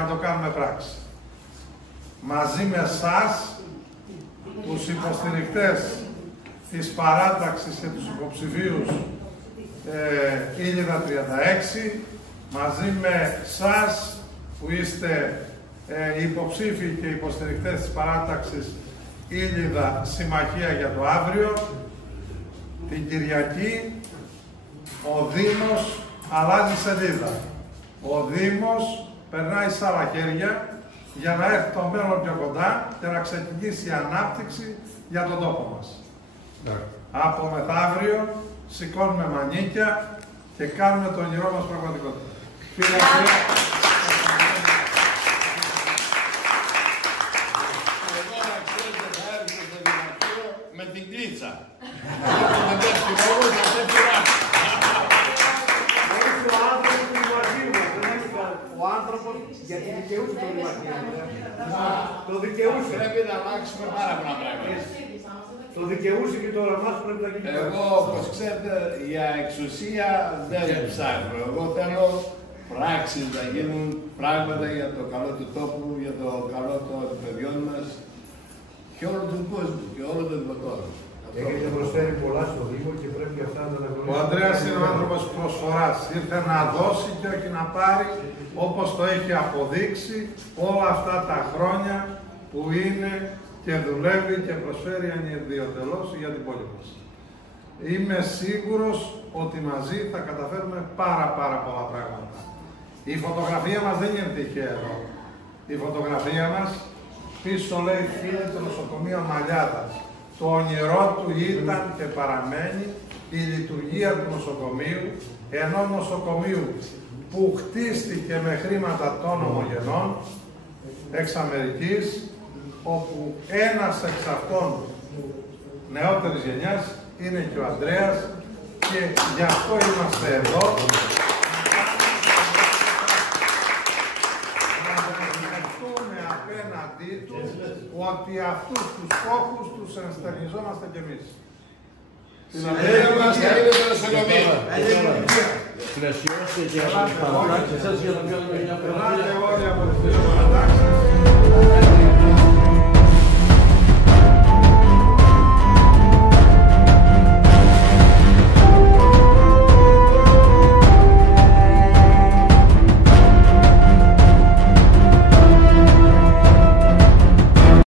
να το κάνουμε πράξη. Μαζί με εσάς, τους υποστηρικτές της παράταξης και τους υποψηφίους Ήλιδα 36, μαζί με εσάς που είστε υποψήφοι και υποστηρικτές της παράταξης Ήλιδα Συμμαχία για το Αύριο, την Κυριακή ο Δήμος αλλάζει σελίδα. Ο Δήμος περνάει σε άλλα χέρια για να έρθει το μέλλον πιο κοντά και να ξεκινήσει η ανάπτυξη για τον τόπο μας. Από μεθαύριο σηκώνουμε μανίκια και κάνουμε το όνειρό μας πραγματικότητα. Εγώ να ξέρετε θα έρθω στο δημαρχείο με την κλίτσα. Ο άνθρωπος γιατί δικαιούσε το δημαρχείο. Το δικαιούσε. Πρέπει να αλλάξουμε πάρα πολλά πράγματα. Το δικαιούσε και το όραμά σου πρέπει να γίνει. Εγώ, όπως ξέρετε, για εξουσία δεν ψάχνω. Εγώ θέλω πράξεις να γίνουν πράγματα για το καλό του τόπου, για το καλό των παιδιών μας και όλου του κόσμου και όλων των δημοτών. Έχετε προσφέρει πολλά στο Δήμο και πρέπει αυτά να τα γνωρίσουμε. Ο Ανδρέας είναι ο άνθρωπος προσφοράς. Ήρθε να δώσει και όχι να πάρει, όπως το έχει αποδείξει όλα αυτά τα χρόνια που είναι και δουλεύει και προσφέρει ανιδιοτελώς για την πόλη μας. Είμαι σίγουρος ότι μαζί θα καταφέρουμε πάρα πολλά πράγματα. Η φωτογραφία μας δεν είναι τυχαία εδώ. Η φωτογραφία μας πίσω λέει φίλε το νοσοκομείο Μαλιάδας. Το όνειρό του ήταν και παραμένει η λειτουργία του νοσοκομείου, ενός νοσοκομείου που χτίστηκε με χρήματα των ομογενών εξ Αμερικής, όπου ένας εξ αυτών νεότερης γενιάς είναι και ο Ανδρέας και γι' αυτό είμαστε εδώ. Να δεσμευτούμε απέναντί του ότι αυτούς τους στόχους τους ενστερνιζόμαστε κι εμείς. Συνεχεία μας θα είναι το νοσοκομείο. Πλαισιώστε και από τις παρατάξεις σας για να κάνουμε μια Περνάτε όλοι από